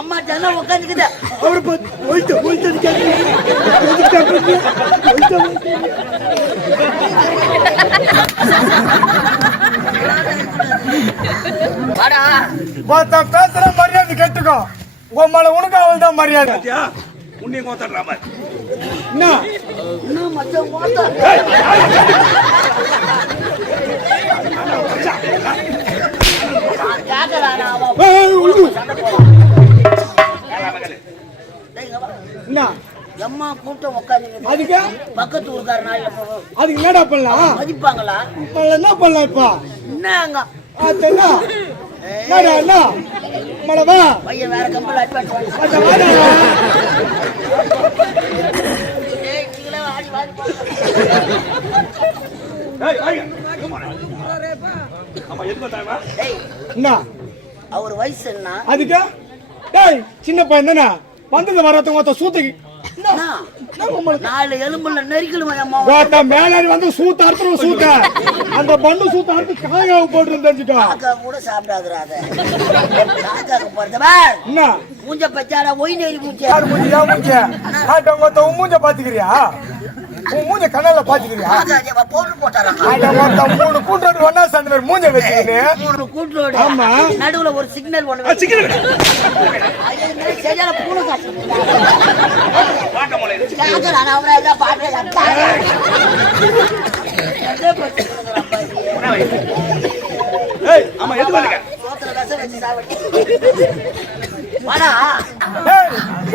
அம்மா ஜன உட்காந்துக்குது. அவரை பார்த்து போயிட்டு பேசுற மரியாதை கேட்டுக்கோ. உன் உனக்கு அவள் தான் மரியாதை. உன்னை கோத்தடுற மாதிரி என்ன மச்சான் கோத்தா எம்மா கூட்டம் உட்காந்து அதுக்கு பக்கத்து ஊருக்கார நாயில போகும். அதுக்கு என்னடா பண்ணலாம்? மதிப்பாங்களா? என்ன பண்ணலாம் இப்ப? என்னங்க பையன் வேற கம்பல் அட்வான்ஸ் அவர் வயசு என்ன? அதுக்கு சின்ன பையன் தானே வந்தது வரத்தவங்க சூத்துக்கு 4 எலும்புல நெரிக்கணும். மேலாரி வந்து சூத்த அறுத்துரும். சூத்த அந்த பண்ணு சூத்த அறுத்து காக்காவு போட்டு தெரிஞ்சுட்டோம். காக்கா கூட சாப்பிடாதுறாத. காக்காக்கு போறதா என்ன மூஞ்ச பச்சாரா ஒய் நெறி மூஞ்ச. யார் மூஞ்சியா மூஞ்ச? காட்டவங்க உன் மூஞ்ச பாத்துக்கிறியா? உன் மூஞ்ச கண்ணால பாத்துக்கிறியா? பவுடர் போட்டாராங்க. 3 கூட்டோடு ஒன்னா சேர்ந்து மூஞ்ச வச்சுக்கிட்டு 3 கூட்டோடு நடுவுல ஒரு சிக்னல் ஒண்ணு சரியான பூனை காசு.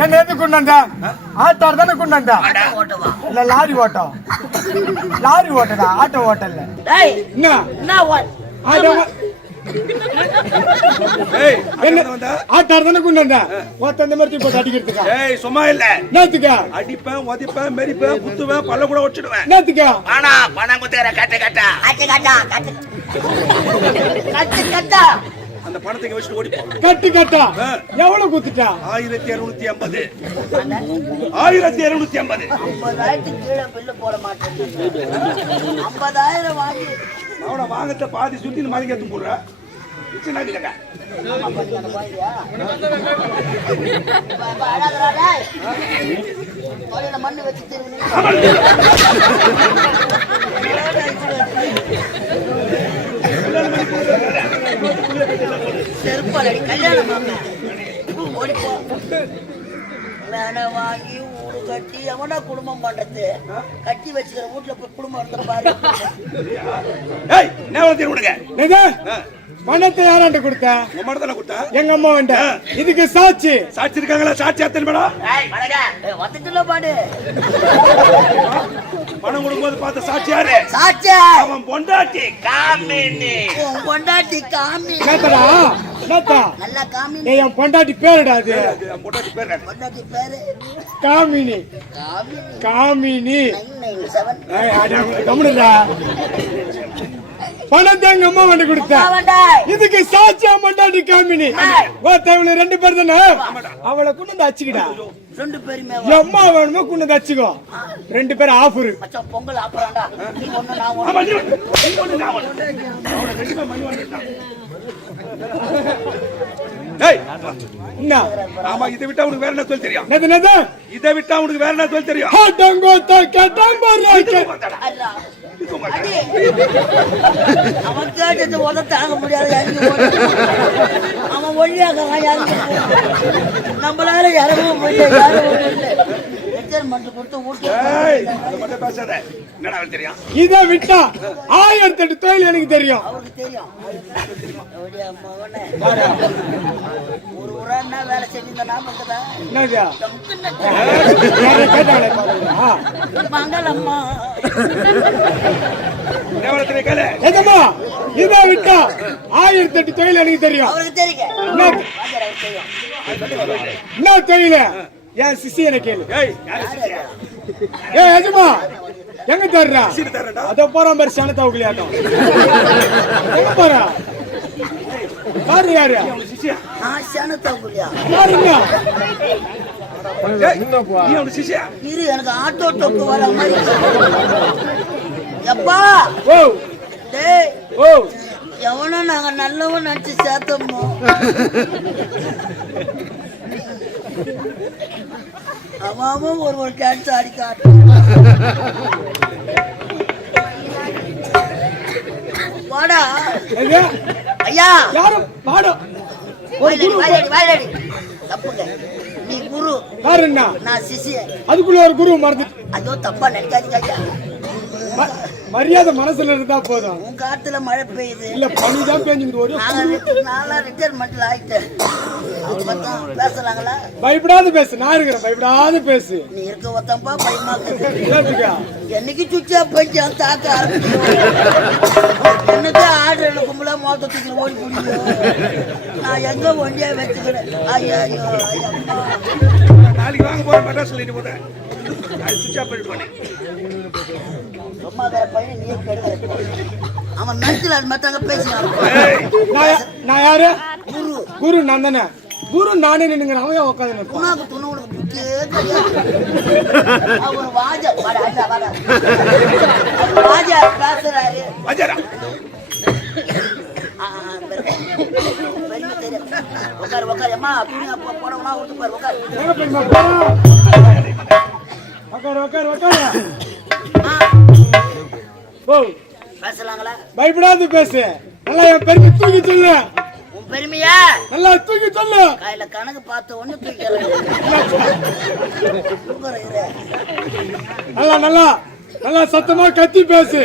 என்ன எது கொண்டாந்தா? ஆட்டார் தானே கொண்டாந்தா? இல்ல லாரி ஓட்டம். லாரி ஓட்டதா? ஆட்டோ ஓட்டல. ஆட்டார் தானே கொண்டாந்தா? ஒருத்த மாதிரி போட்டு அடிக்கிறதுக்கா? சும்மா இல்ல நேத்துக்கா அடிப்பேன் உதைப்பேன் மெரிப்பேன் குத்துவேன் பல்ல கூட வச்சிடுவேன். நேத்துக்கா பணம் குத்துக்கிற கட்டு கட்டா கட்டு கட்டா அந்த பணத்தை வச்சுட்டு ஓடி கட்டு கட்டா எவ்வளவு குத்துட்டா? 1250. 1250. 50,000 கீழே பில்லு போட மாட்டேன். 50,000 வாங்கி அவனை வாங்கத்த பாதி சுத்தி மதிக்க எடுத்து போடுற. மண்ணு வச்சு செருப்பாடி கல்யாணம் வேலை வாங்கி ஊரு கட்டி எவனா குடும்பம் பண்றது? கட்டி வச்சுக்கிற வீட்டுல போய் குடும்பம் எடுத்து பாரு. பணத்தை யாராண்ட கொடுத்த? உங்க மடத்துல கொடுத்தா? எங்க அம்மா வேண்ட. இதுக்கு சாட்சி சாட்சி இருக்காங்களா? சாட்சி அத்தனை மேடம் வந்துட்டுல பாடு. பணம் கொடுக்கும்போது பார்த்த சாட்சி யாரு? சாட்சி அவன் பொண்டாட்டி காமினி. பொண்டாட்டி காமி நல்லா காமினி. என் பொண்டாட்டி பேருடா அது. பொண்டாட்டி பேரு பொண்டாட்டி பேரு காமினி. காமினி 997 கம்முடா. பணத்தை எங்க அம்மா வந்து கொடுத்தா. இதுக்கு சாட்சி பொண்டாட்டி காமினி. 2 பேர் தானே? அவளை கொண்டு அச்சுக்கிடா. 2 பேருமே அம்மா வேணுமோ கொண்டு அச்சுக்கோ. 2 பேரும் ஆஃபர். பொங்கல் ஆஃபராண்டா. நீ ஒண்ணு நான் ஆமா இதை விட்டா உனக்கு வேற என்ன தொழில் தெரியும்? இதை விட்டா உனக்கு வேற என்ன தொழில் தெரியும்? அவன் கேட்டது உத தாங்க முடியாது. அவன் ஒழியாக நம்மளால இறங்கவும் இதை விட்டா 1008 தொழில் எனக்கு தெரியும். அவருக்கு தெரியும். ஒரு ஊரா வேலை செஞ்சிருந்த நாமக்குதா மங்களம்மா. இதை விட்டா 1008 தொழில் எனக்கு தெரியும். அவருக்கு தெரியும். என்ன தொழில? என் சிசியனை கேளு. எஜமா எங்க தர்றா? அத போறான் பாரு சனத்தாவுக்குள்ளியாட்டம். எங்க போறா பாரு? யாரு சனத்தாவுக்குள்ளியா? இரு எனக்கு ஆட்டோ டொக்கு வர மாதிரி. எப்பா எவனோ நாங்க நல்லவன் நினைச்சு சேர்த்தோமோ. அவன் ஒரு டான்ஸ் ஆடி காட்டு. வாடா ஐயா. யாரும் பாடும் வாயிலடி தப்புங்க. நீ குரு, நான் சிஷியன். அதுக்குள்ள ஒரு குரு மறந்து. அதோ தப்பா நினைக்காதீங்க ஐயா. மரியாதை மனசுல இருந்தா போதும். உன் காத்துல மழை பெய்யுது இல்ல பனிதான் பெஞ்சுது. ஒரு நாளா ரிட்டைர்மெண்ட்ல ஆயிட்டேன். பேசலாங்களா? பயப்படாத பேசு. நான் இருக்கிறேன், பயப்படாத பேசு. நீ இருக்க ஒத்தம்பா பயமா என்னைக்கு சுச்சா போயிட்டு தாக்க என்னக்கு ஆர்டர் கும்பலா மோத்தத்துக்கு ஓடி முடியும். நான் எங்க ஒண்டியா வச்சுக்கிறேன். ஐயோ நாளைக்கு வாங்க போற மெட்ராஸ் சொல்லிட்டு போறேன். சுச்சா போயிட்டு போனேன். சும்மா வேற பையன் நீ கெடுக்க. அவன் மென்டல் அது மத்தங்க பேசினான். நான் யாரு? குரு. குரு நான் தானே. குரு நானே நின்னுங்க. அவன் உட்காந்து உனக்கு துணை உனக்கு புத்தே கிடையாது. அவர் வாஜா வாடா வாஜா பேசுறாரு. வாஜாரா உட்காரு உட்காரு அம்மா. துணி அப்பா போனவனா விட்டு பாரு. உட்காரு உட்காரு உட்காரு. பேசலாங்களா? பயப்படாது பேசு. நல்லா என் பெருமை தூக்கி சொல்லு. உன் பெருமையா நல்லா தூக்கி சொல்லு. கையில கணக்கு பார்த்த ஒண்ணு தூக்கி நல்லா நல்லா நல்லா சத்தமா கத்தி பேசு.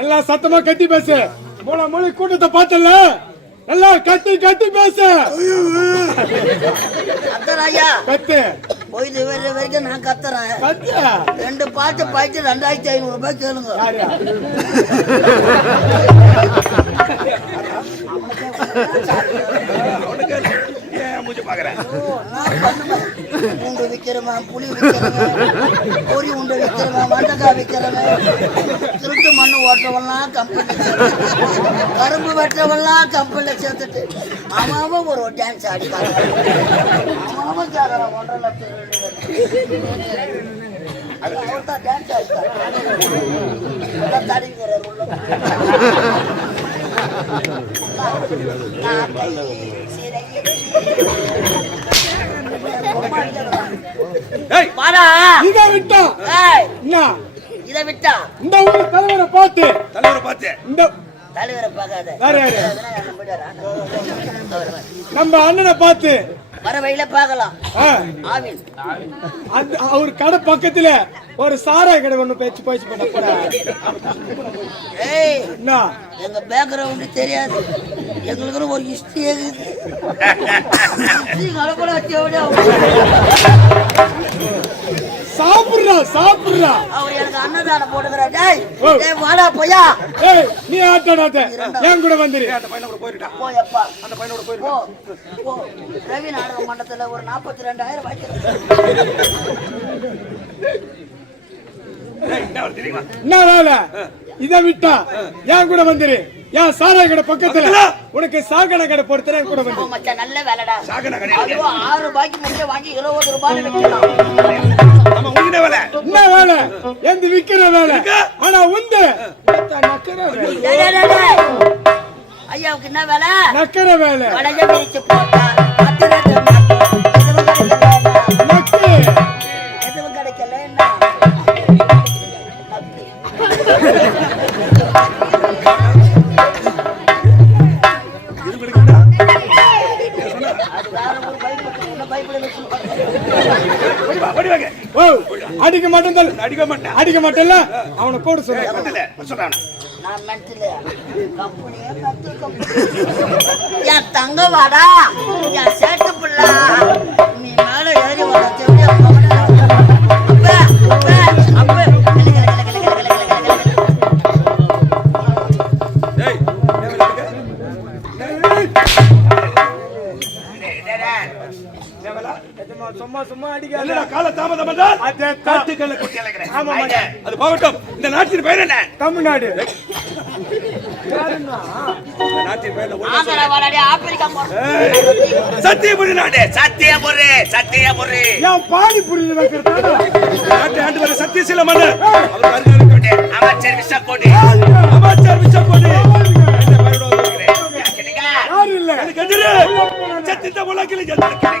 நல்லா சத்தமா கத்தி பேசு. மூளை கூட்டத்தை பார்த்தல. நல்லா கத்தி கத்தி பேசு. கத்துறாயா? கத்து. போயிட்டு வேற வரைக்கும் நான் கத்துறேன். கத்து. 2 பாட்டு பாய்ச்சி 2500 ரூபாய் கேளுங்க. பூண்டு விக்கிறவன், புளி விக்கிறவன், பொறி உண்டை விக்கிறவன், மண்டக்காய் விக்கிறவன், திருட்டு மண்ணு ஓட்டுறவெல்லாம் கம்பெனில சேர்த்து, கரும்பு வெட்டுறவெல்லாம் கம்பெனில சேர்த்துட்டு அவன் ஒரு டான்ஸ் ஆடிக்காங்க. அவன் கேட்கறான் 1.5 லட்சம் அவர்தான் டான்ஸ் ஆடிக்காங்க. தடிங்கிற உள்ள இதை விட்டா இந்த ஊர் தலைவரை பார்த்து இந்த தலைவரை பார்க்காத நம்ம அண்ணனை பார்த்து வர வழியில பார்க்கலாம். அவர் கடை பக்கத்துல ஒரு சாராய கடை ஒண்ணு பேச்சு போயிச்சு பண்ண போற. எங்க பேக்ரவுண்ட் தெரியாது. எங்களுக்கு ஒரு ஹிஸ்டரி சாப்பிடுறா சாப்பிடுறா. அவர் எனக்கு அன்னதானம் போட்டுக்கிறார். வாடா போயா. நீ ஆட்டாடாத என் கூட வந்துரு. போயப்பா அந்த பையனோட போ. ரவி நாடக மண்டலத்துல ஒரு 42,000 வாய்க்கிறது. என்ன வேலை? இதை விட்டா என் கூட வந்துரு. ஏன் சாராய கடை பக்கத்துல உனக்கு சாகன கடை பொறுத்தர கூட வந்து. மச்சான் நல்ல வேலைடா. சாகன கடை 6 ரூபாய்க்கு முட்டை வாங்கி 20 ரூபாய் விக்கலாம். ஆமா உங்க வேலை. என்ன வேலை? எந்த விக்கிற வேலை. ஆனா உந்து ஐயாவுக்கு என்ன வேலை? நக்கற வேலை. வளைய பிரிச்சு போட்டா எதுவும் கிடைக்கல. என்ன அடிக்க மாட்டேன். அடிக்க மாட்டேன். அவனை கூட சொல்ல. என் தங்க வாடா, என் சேட்டு புள்ள, நீ மேல ஏறி வர சும்மா சும்மா அடிக்க கால தாமதம் அது போகட்டும். இந்த நாட்டின் பெயர் என்ன? தமிழ்நாடு. சத்தியபுரி நாடு. சத்தியபுரி சத்தியபுரி பானிபுரி நாட்டு ஆண்டு வர சத்தியசீல மன்னர் அமைச்சர் விசக்கோடி. கதிரு சத்தித்த உலகில் எதிர்க்கிறேன்